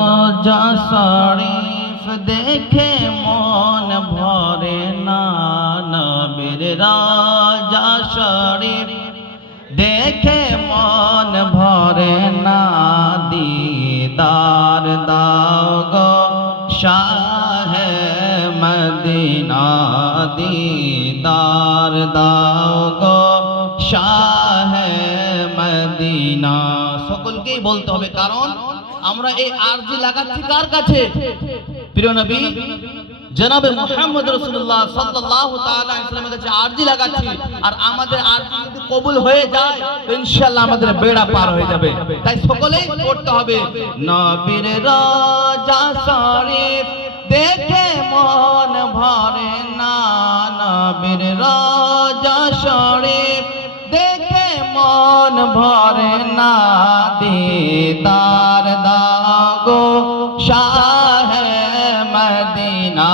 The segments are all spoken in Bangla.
রোজা শরীফ দেখে মন ভরে না, নবীর রোজা শরীফ দেখে মন ভরে না। দিদার দাও গো শাহে মদিনা, দিদার দাও গো শাহে মদিনা। সকলকেই বলতে হবে, কারণ আমরা এই আরজি লাগাচ্ছি কার কাছে? প্রিয় নবী জনাবে মুহাম্মদ রাসূলুল্লাহ সাল্লাল্লাহু তাআলা আলাইহি ওয়াসাল্লামের কাছে আরজি লাগাচ্ছি। আর আমাদের আরজি যদি কবুল হয়ে যায় তো ইনশাআল্লাহ আমাদের বেড়া পার হয়ে যাবে। তাই সকলেই করতে হবে, নবীর রোজা শরীফ দেখে মন ভরে না, নবীর রোজা শরীফ দেখে মন ভরে না। দিদার দাও গো শাহে মদিনা,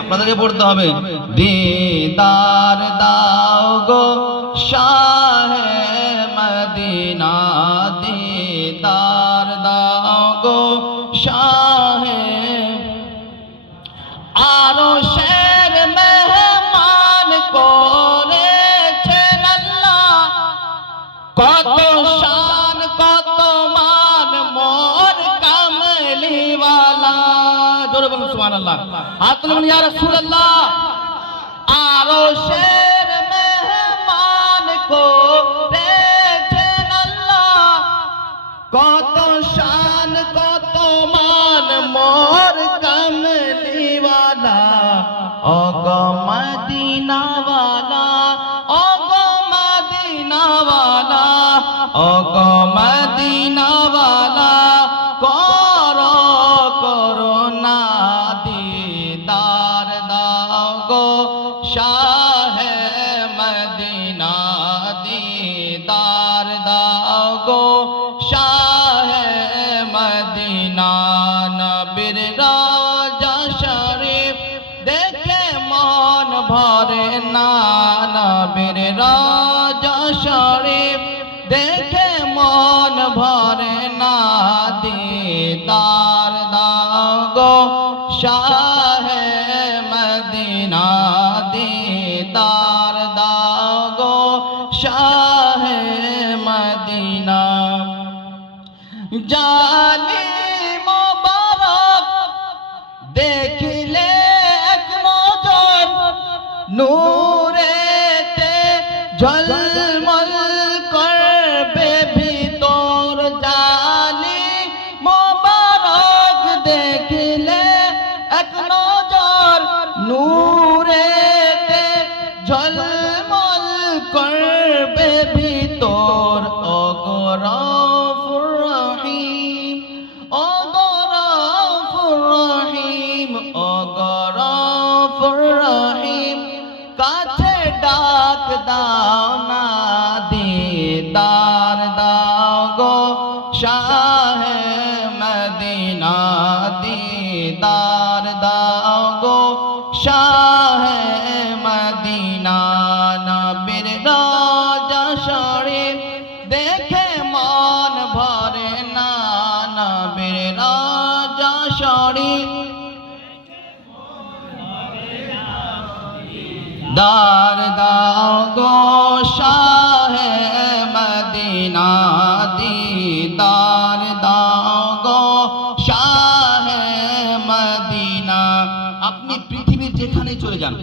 আপনাদেরকে পড়তে হবে, দিদার দাও গো শাহে মদিনা, দিদার দাও গো শাহে। আরশের মেহমান করেছেন আল্লাহ, কত শান কত মান মোর কামলিওয়ালা। জোরে বলুন সুবহানাল্লাহ। হাত তুলুন ইয়া রাসূলুল্লাহ। আরশের মেহমান করেছেন আল্লাহ, কত শান কত মান মোর কামলিওয়ালা। ওগো মদিনাওয়ালা, ওগো মদিনাওয়ালা, ওগো মদিনাওয়ালা, করো করুণা। দিদার দাও গো শাহে মদিনা, দিদার দাও গো শাহে মদিনা। নবীর রোজা শরীফ দেখে মন ভরে না, নবীর রোজা শরীফ দেখে মন ভরে না। দিদার দাও গো শাহে মদিনা, দিদার দাও গো শাহে মদিনা। জালিম মোবারক দেখিলে এক নজর, নূরেতে ঝলমল করবে ভিতর। জালিম মোবারক দেখিলে এক নজর, নূরেতে ঝলমল করবে ভিতর। ওগো গফুর রহিম, ওগো গফুর রহিম, ওগো গফুর রহিম, কাছে ডাক দাও না। দিদার দাও গো শাহে মদিনা, দিদার দাও গো শাহে মদিনা। নবীর রোজা শরীফ দেখে মন ভরে না, নবীর রোজা শরীফ দার দাও গো শাহে মদিনা, দিদার দাও গো শাহে মদিনা। আপনি পৃথিবীর যেখানে চলে যান,